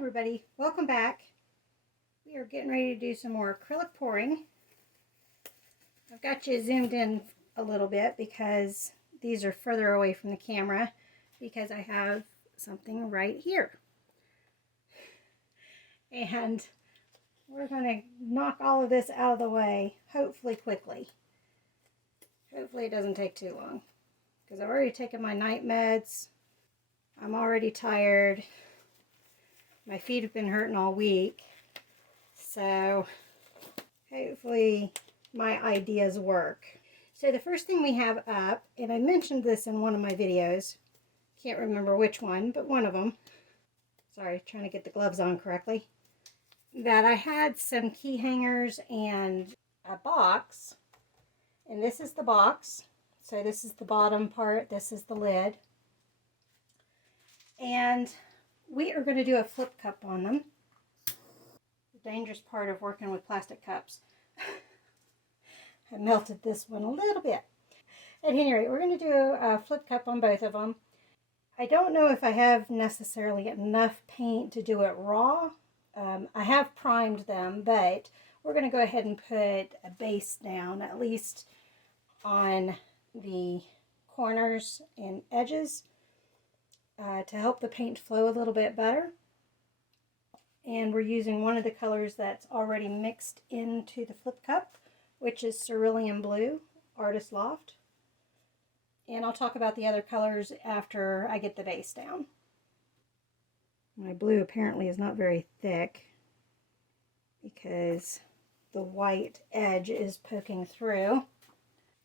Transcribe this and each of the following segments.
everybody, welcome back. We are getting ready to do some more acrylic pouring. I've got you zoomed in a little bit because these are further away from the camera because I have something right here. And we're going to knock all of this out of the way, hopefully quickly. Hopefully it doesn't take too long because I've already taken my night meds. I'm already tired. My feet have been hurting all week, so hopefully my ideas work. So the first thing we have up, and I mentioned this in one of my videos, can't remember which one, but one of them, sorry, trying to get the gloves on correctly, that I had some key hangers and a box, and this is the box. So this is the bottom part, this is the lid, and we are going to do a flip cup on them. The dangerous part of working with plastic cups. I melted this one a little bit. At any rate, we're going to do a flip cup on both of them. I don't know if I have necessarily enough paint to do it raw. I have primed them, but we're going to go ahead and put a base down, at least on the corners and edges, to help the paint flow a little bit better. And we're using one of the colors that's already mixed into the flip cup, which is Cerulean Blue, Artist Loft. And I'll talk about the other colors after I get the base down. My blue apparently is not very thick because the white edge is poking through.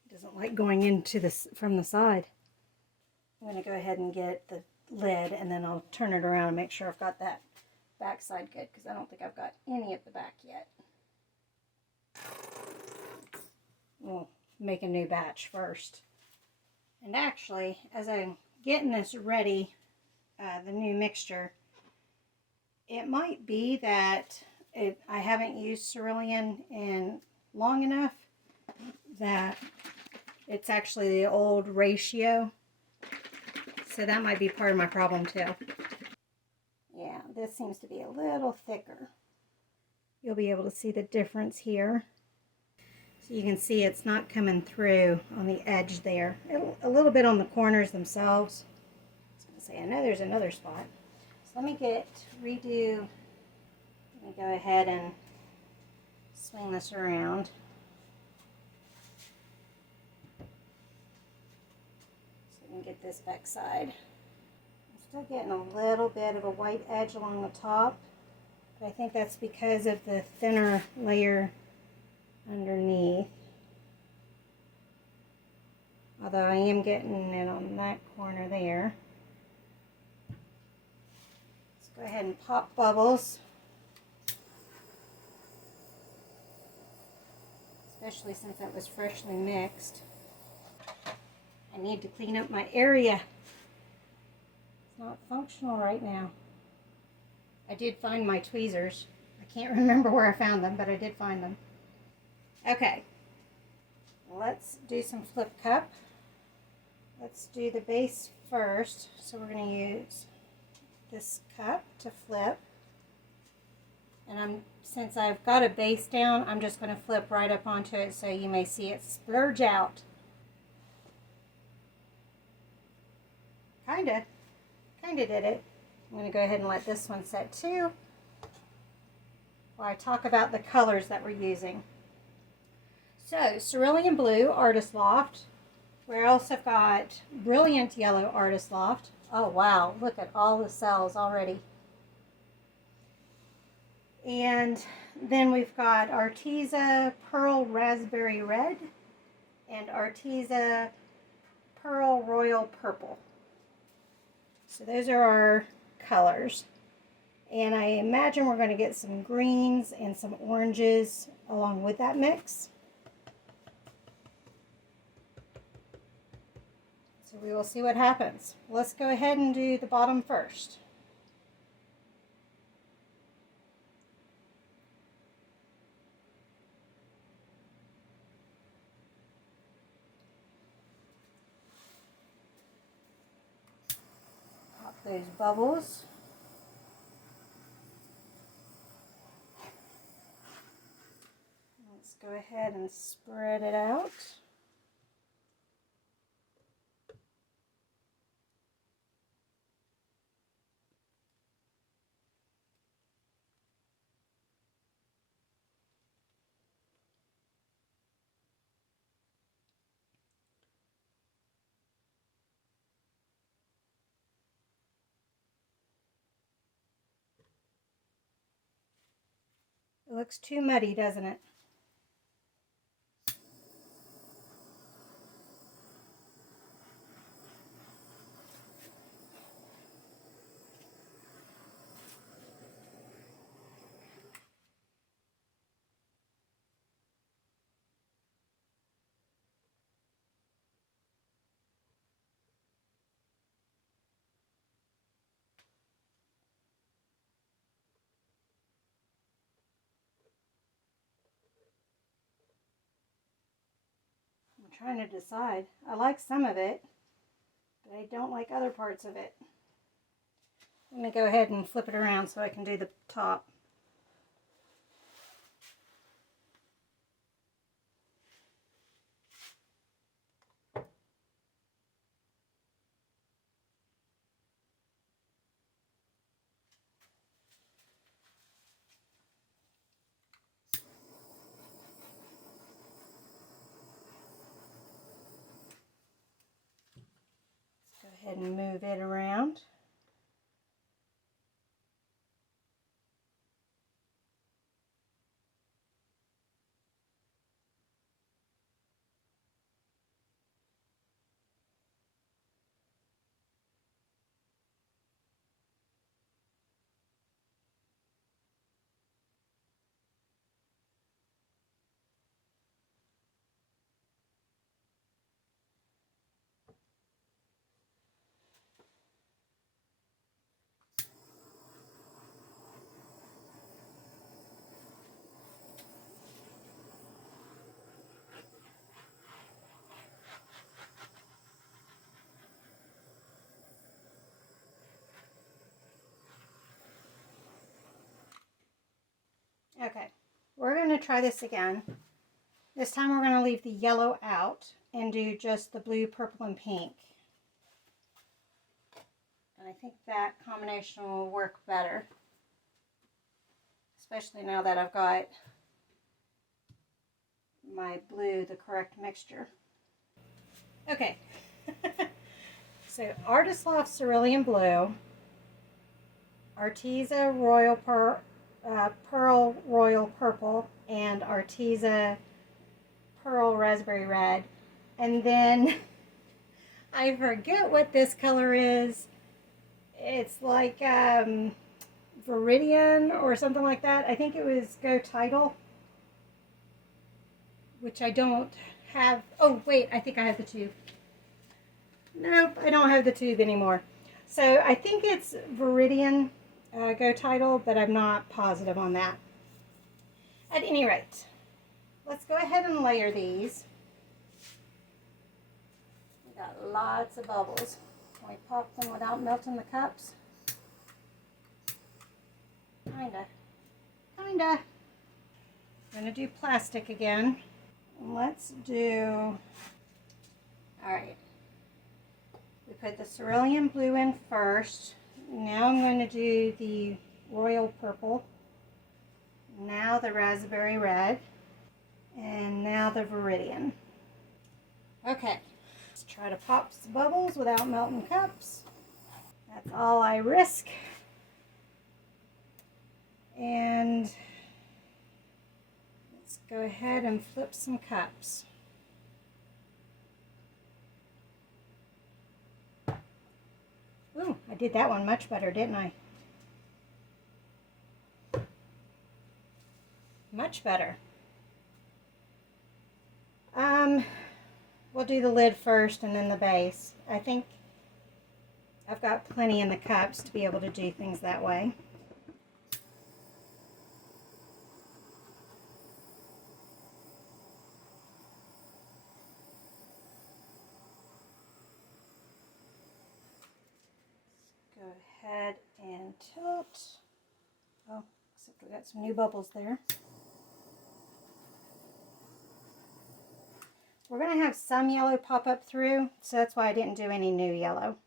It doesn't like going into this from the side. I'm going to go ahead and get the lid and then I'll turn it around and make sure I've got that back side good because I don't think I've got any at the back yet. We'll make a new batch first. And actually, as I'm getting this ready, the new mixture, it might be that I haven't used cerulean in long enough that it's actually the old ratio. So that might be part of my problem too. Yeah, this seems to be a little thicker. You'll be able to see the difference here. So you can see it's not coming through on the edge there. A little bit on the corners themselves. I was going to say, I know there's another spot. So let me let me go ahead and swing this around. So we can get this back side. I'm still getting a little bit of a white edge along the top, but I think that's because of the thinner layer underneath. Although I am getting it on that corner there. Let's go ahead and pop bubbles. Especially since it was freshly mixed. I need to clean up my area. It's not functional right now. I did find my tweezers. I can't remember where I found them, but I did find them. Okay, let's do some flip cup. Let's do the base first. So we're going to use this cup to flip. And since I've got a base down, I'm just going to flip right up onto it so you may see it splurge out. Kinda did it. I'm going to go ahead and let this one set too while I talk about the colors that we're using. So, Cerulean Blue, Artist Loft. We also have got Brilliant Yellow, Artist Loft. Oh wow, look at all the cells already. And then we've got Arteza Pearl Raspberry Red and Arteza Pearl Royal Purple. So those are our colors. And I imagine we're going to get some greens and some oranges along with that mix. So we will see what happens. Let's go ahead and do the bottom first. Pop those bubbles. go ahead and spread it out. It looks too muddy, doesn't it? I'm trying to decide. I like some of it, but I don't like other parts of it. Let me go ahead and flip it around so I can do the top. Go ahead and move it around. Okay, we're going to try this again. This time we're going to leave the yellow out and do just the blue, purple, and pink. And I think that combination will work better, especially now that I've got my blue, the correct mixture. Okay, so Artist Loft Cerulean Blue, Arteza Royal Pearl Royal Purple, and Arteza Pearl Raspberry Red. And then I forget what this color is. It's like Viridian or something like that. I think it was Go Title, which I don't have. Oh, wait, I think I have the tube. Nope, I don't have the tube anymore. So I think it's Viridian Go Title, but I'm not positive on that. At any rate, let's go ahead and layer these. We got lots of bubbles. Can we pop them without melting the cups? Kinda. I'm gonna do plastic again. Let's do, alright. We put the cerulean blue in first. Now I'm going to do the royal purple. Now the raspberry red. And now the Viridian. Okay, let's try to pop some bubbles without melting cups. That's all I risk. And let's go ahead and flip some cups. Ooh, I did that one much better, didn't I? Much better. We'll do the lid first and then the base. I think I've got plenty in the cups to be able to do things that way. Go ahead and tilt. Oh, except we got some new bubbles there. We're going to have some yellow pop up through, so that's why I didn't do any new yellow.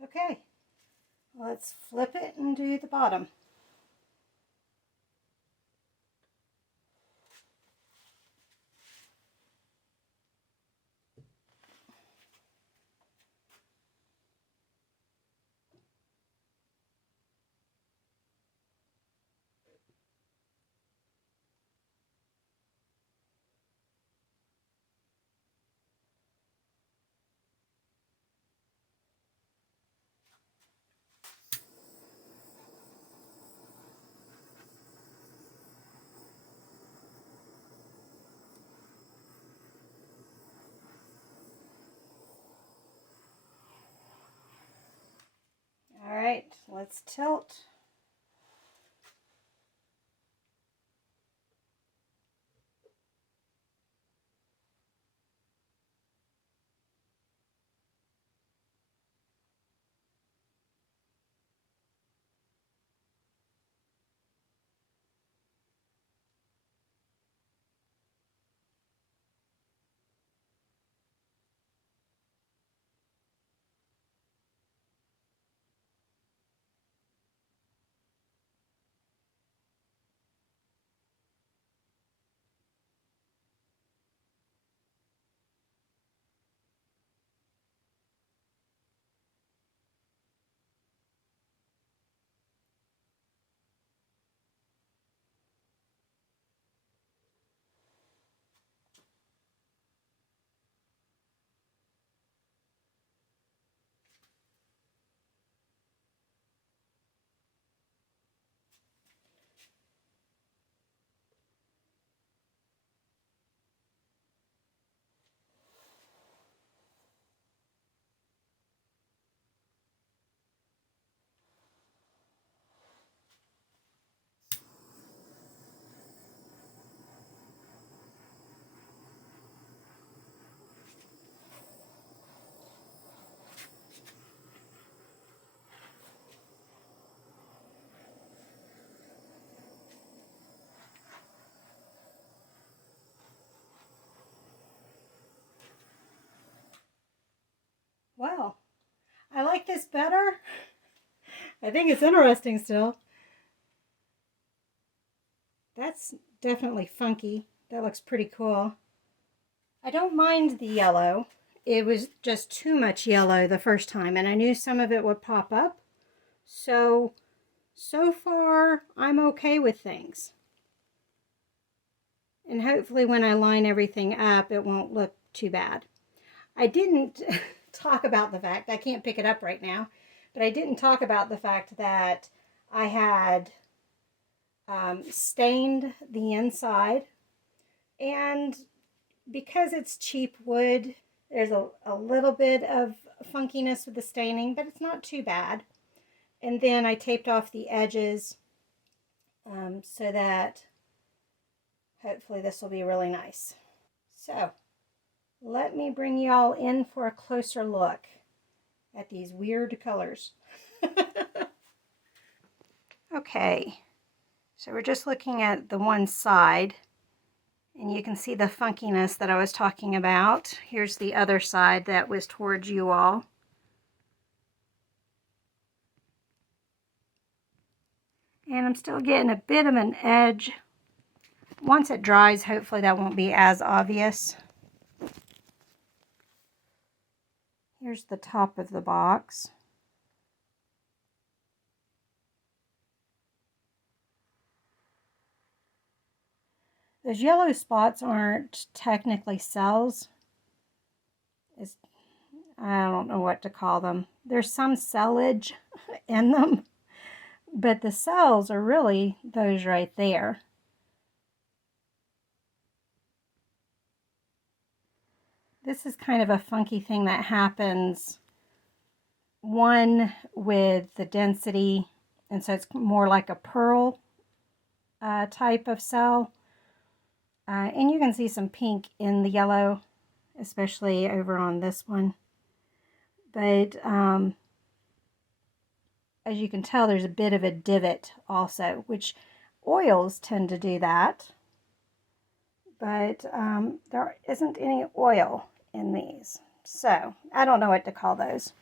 Okay, let's flip it and do the bottom. All right, let's tilt. Well, I like this better. I think it's interesting still. That's definitely funky. That looks pretty cool. I don't mind the yellow. It was just too much yellow the first time, and I knew some of it would pop up. So far, I'm okay with things. And hopefully when I line everything up, it won't look too bad. I didn't talk about the fact, I can't pick it up right now, but I didn't talk about the fact that I had stained the inside, and because it's cheap wood, there's a little bit of funkiness with the staining, but it's not too bad. And then I taped off the edges so that hopefully this will be really nice. So let me bring y'all in for a closer look at these weird colors. Okay, so we're just looking at the one side, and you can see the funkiness that I was talking about. Here's the other side that was towards you all. And I'm still getting a bit of an edge. Once it dries, hopefully that won't be as obvious. Here's the top of the box. Those yellow spots aren't technically cells. I don't know what to call them. There's some cellage in them, but the cells are really those right there. This is kind of a funky thing that happens, one with the density, and so it's more like a pearl type of cell. And you can see some pink in the yellow, especially over on this one. But as you can tell, there's a bit of a divot also, which oils tend to do that. But there isn't any oil in these. So I don't know what to call those.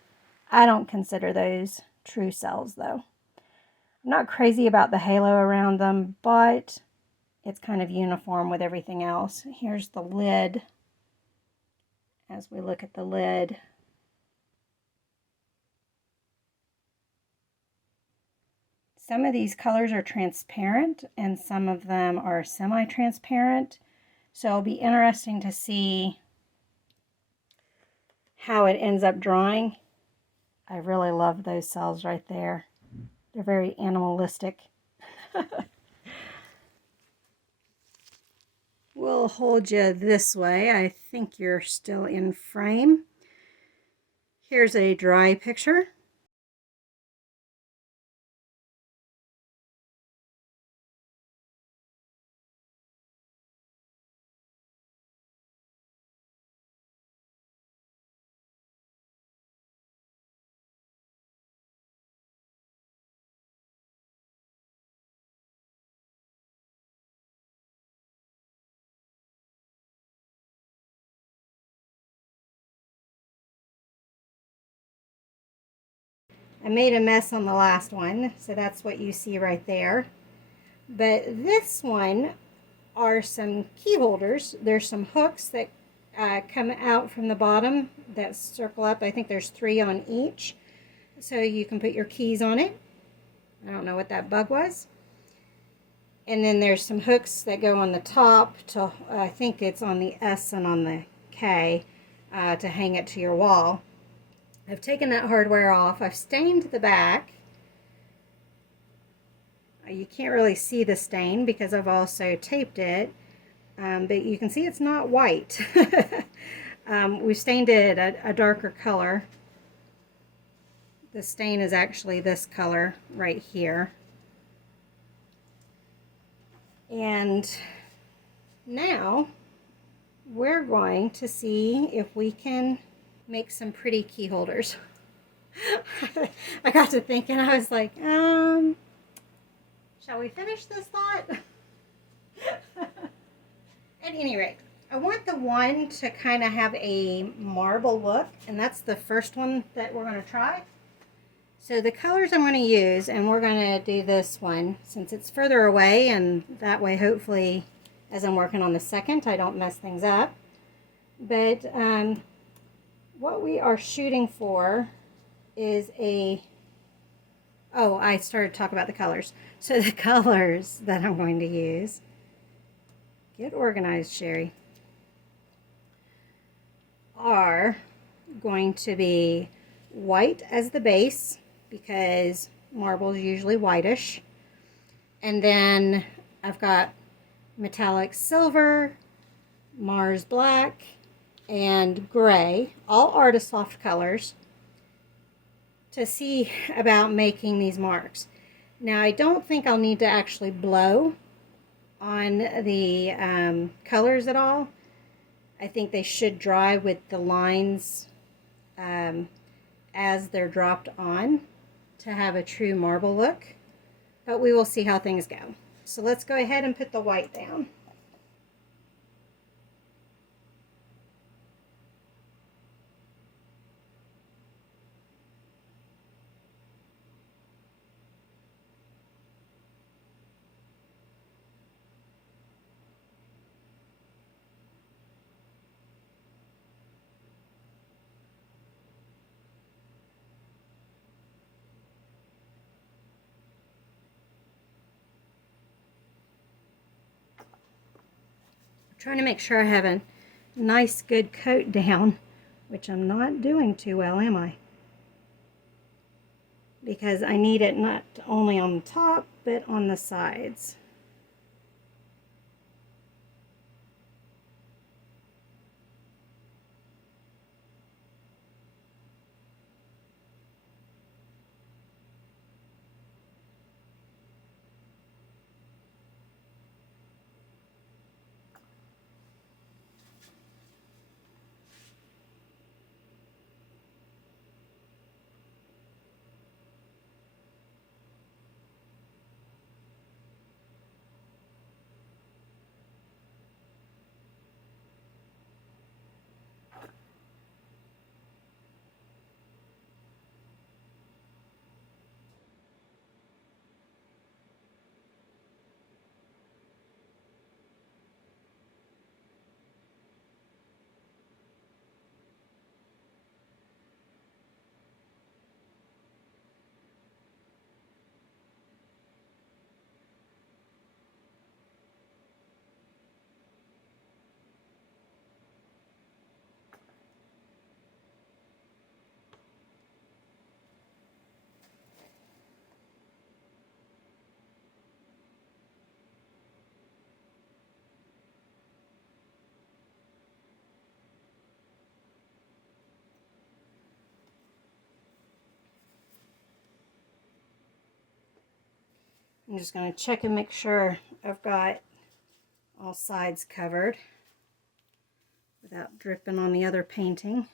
I don't consider those true cells though. I'm not crazy about the halo around them, but it's kind of uniform with everything else. Here's the lid. As we look at the lid, some of these colors are transparent and some of them are semi-transparent. So it'll be interesting to see how it ends up drying. I really love those cells right there. They're very animalistic. We'll hold you this way. I think you're still in frame. Here's a dry picture. I made a mess on the last one, so that's what you see right there. But this one are some key holders. There's some hooks that come out from the bottom that circle up. I think there's 3 on each. So you can put your keys on it. I don't know what that bug was. And then there's some hooks that go on the top to, I think it's on the S and on the K, to hang it to your wall. I've taken that hardware off. I've stained the back. You can't really see the stain because I've also taped it, but you can see it's not white. We've stained it a darker color. The stain is actually this color right here. And now we're going to see if we can make some pretty key holders. I got to thinking, I was like, shall we finish this thought? At any rate, I want the one to kind of have a marble look, and that's the first one that we're going to try. So the colors I'm going to use, and we're going to do this one since it's further away, and that way hopefully as I'm working on the second I don't mess things up. But what we are shooting for is a... Oh, I started to talk about the colors. So the colors that I'm going to use... Get organized, Sherry. Are going to be white as the base, because marble is usually whitish. And then I've got metallic silver, Mars black, and gray, all Artist Soft colors, to see about making these marks. Now I don't think I'll need to actually blow on the colors at all. I think they should dry with the lines as they're dropped on to have a true marble look, but we will see how things go. So let's go ahead and put the white down. trying to make sure I have a nice good coat down, which I'm not doing too well, am I? Because I need it not only on the top, but on the sides. I'm just going to check and make sure I've got all sides covered without dripping on the other painting.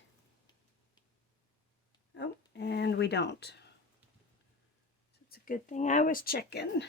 Oh, and we don't. It's a good thing I was checking.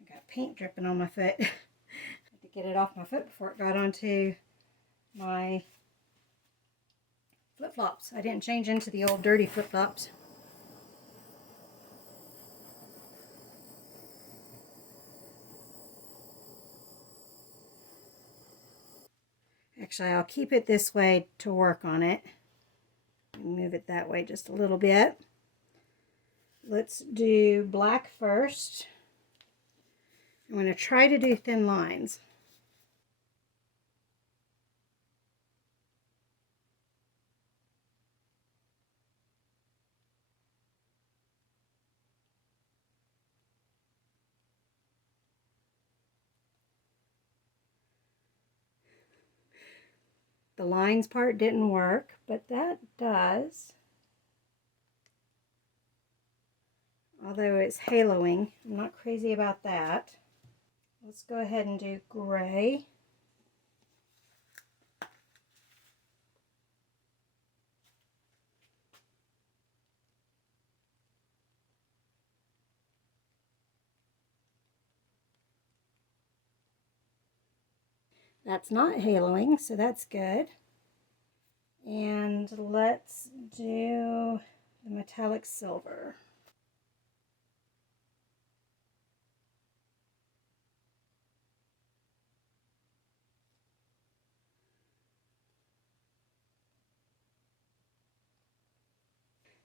I got paint dripping on my foot. I had to get it off my foot before it got onto my flip-flops. I didn't change into the old dirty flip-flops. Actually, I'll keep it this way to work on it. Move it that way just a little bit. Let's do black first. I'm going to try to do thin lines. The lines part didn't work, but that does. Although it's haloing, I'm not crazy about that. Let's go ahead and do gray. That's not haloing, so that's good. And let's do the metallic silver.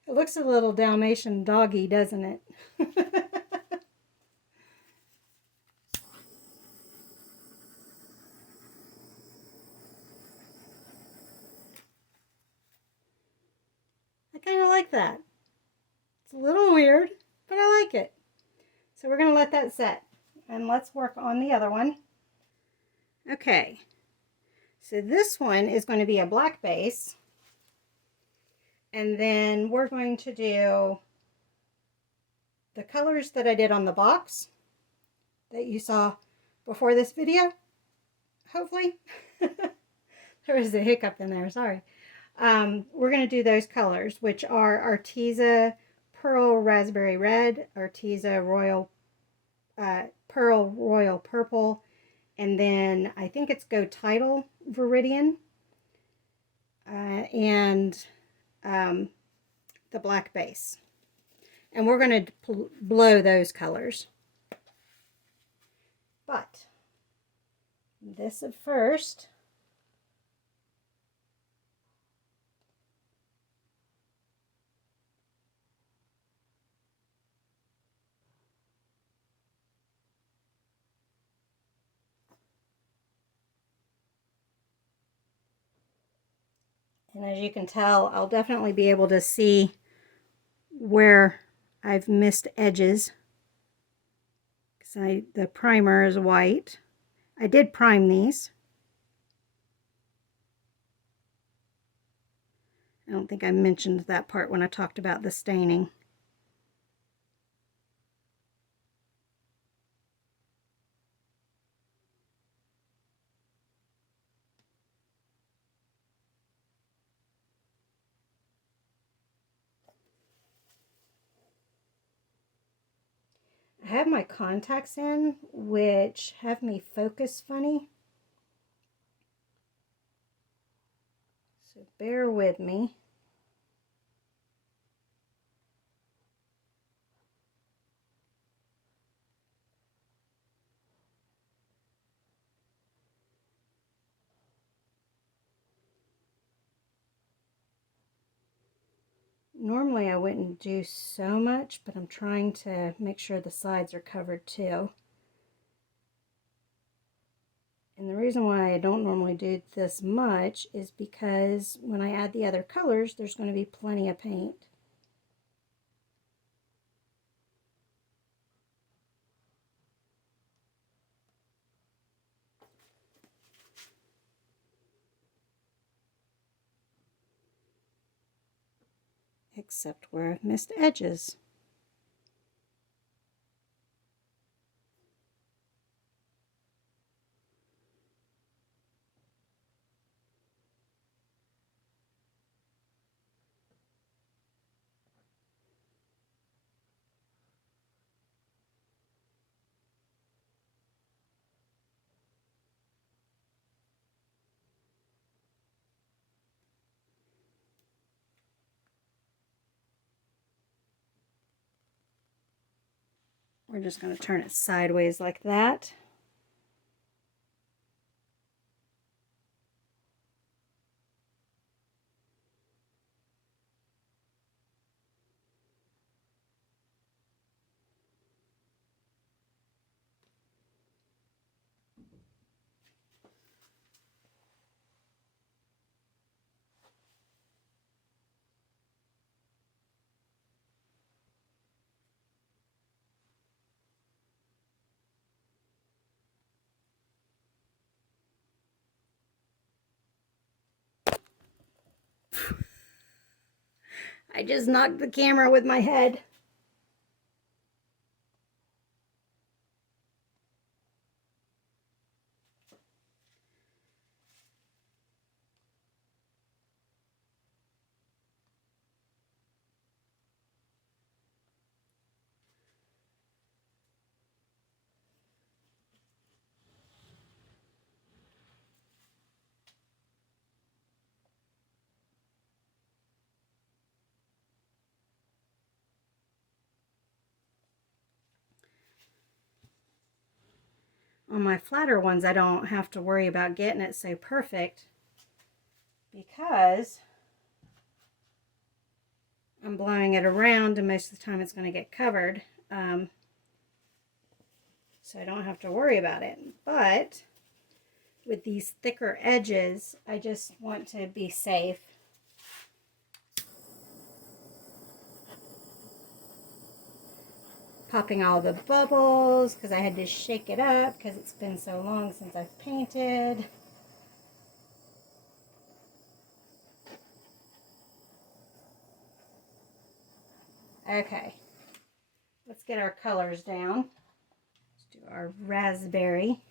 It looks a little Dalmatian doggy, doesn't it? I kind of like that. It's a little weird, but I like it. So we're going to let that set. And let's work on the other one. Okay. So this one is going to be a black base. And then we're going to do the colors that I did on the box that you saw before this video, hopefully. There was a hiccup in there, sorry. We're going to do those colors, which are Arteza Pearl Raspberry Red, Arteza Royal Pearl Royal Purple, and then I think it's Untitled Viridian and the black base. And we're going to blow those colors. But this at first. And as you can tell, I'll definitely be able to see where I've missed edges. Because the primer is white. I did prime these. I don't think I mentioned that part when I talked about the staining. I have my contacts in, which have me focus funny. So bear with me. Normally I wouldn't do so much, but I'm trying to make sure the sides are covered too. And the reason why I don't normally do this much is because when I add the other colors, there's going to be plenty of paint. Except where I've missed edges. We're just going to turn it sideways like that. I just knocked the camera with my head. On my flatter ones, I don't have to worry about getting it so perfect because I'm blowing it around and most of the time it's going to get covered. So I don't have to worry about it. But with these thicker edges, I just want to be safe. Popping all the bubbles because I had to shake it up because it's been so long since I've painted. Okay, let's get our colors down. Let's do our raspberry.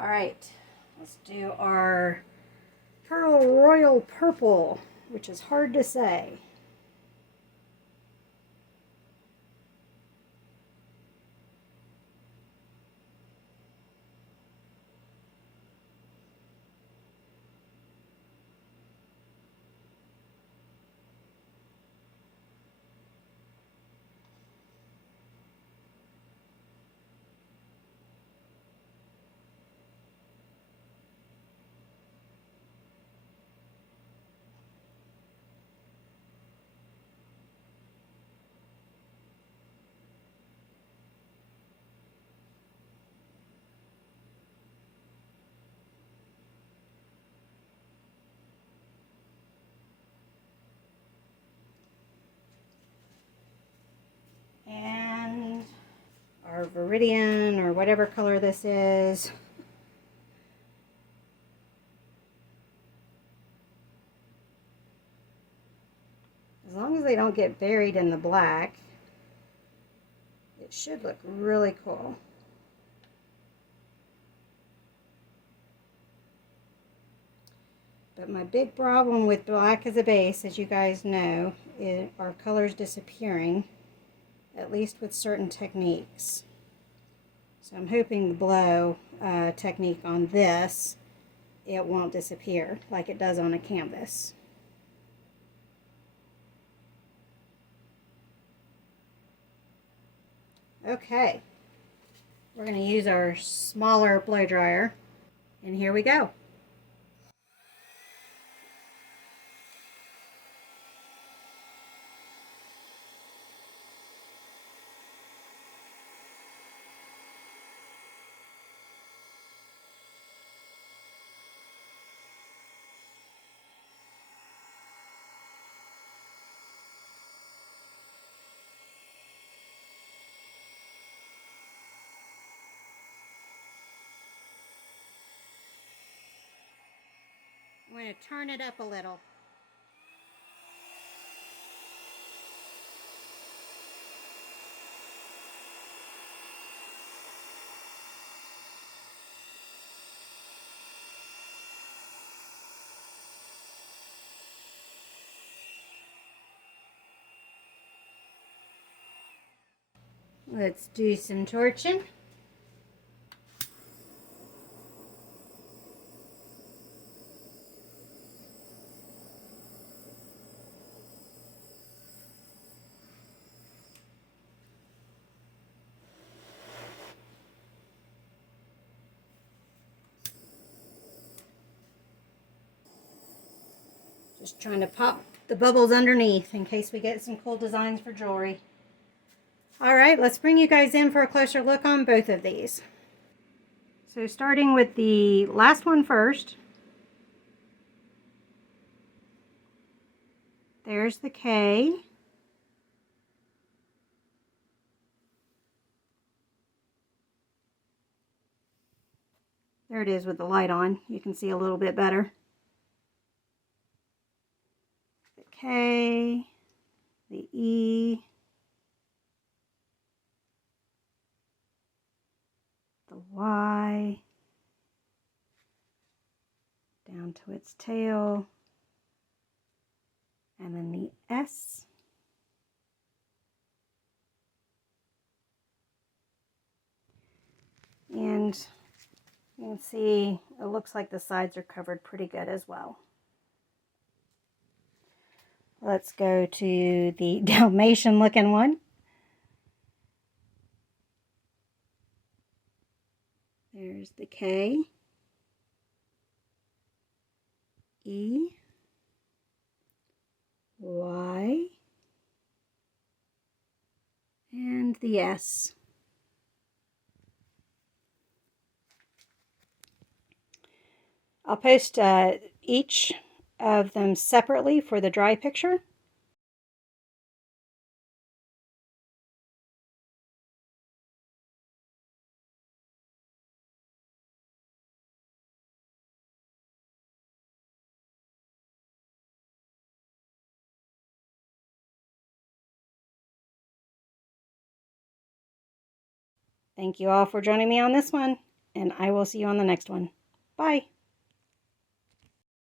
All right, let's do our Pearl Royal Purple, which is hard to say. And our Viridian, or whatever color this is. As long as they don't get buried in the black, it should look really cool. But my big problem with black as a base, as you guys know, is our colors disappearing, at least with certain techniques. So I'm hoping the blow technique on this, it won't disappear like it does on a canvas. Okay, we're going to use our smaller blow dryer, and here we go. I'm going to turn it up a little. Let's do some torching. Just trying to pop the bubbles underneath in case we get some cool designs for jewelry. All right, let's bring you guys in for a closer look on both of these. So starting with the last one first. There's the K. There it is with the light on. You can see a little bit better. The K, the E, the Y, down to its tail, and then the S. And you can see it looks like the sides are covered pretty good as well. Let's go to the Dalmatian looking one. There's the K, E, Y, and the S. I'll post each of them separately for the dry picture. Thank you all for joining me on this one, and I will see you on the next one. Bye.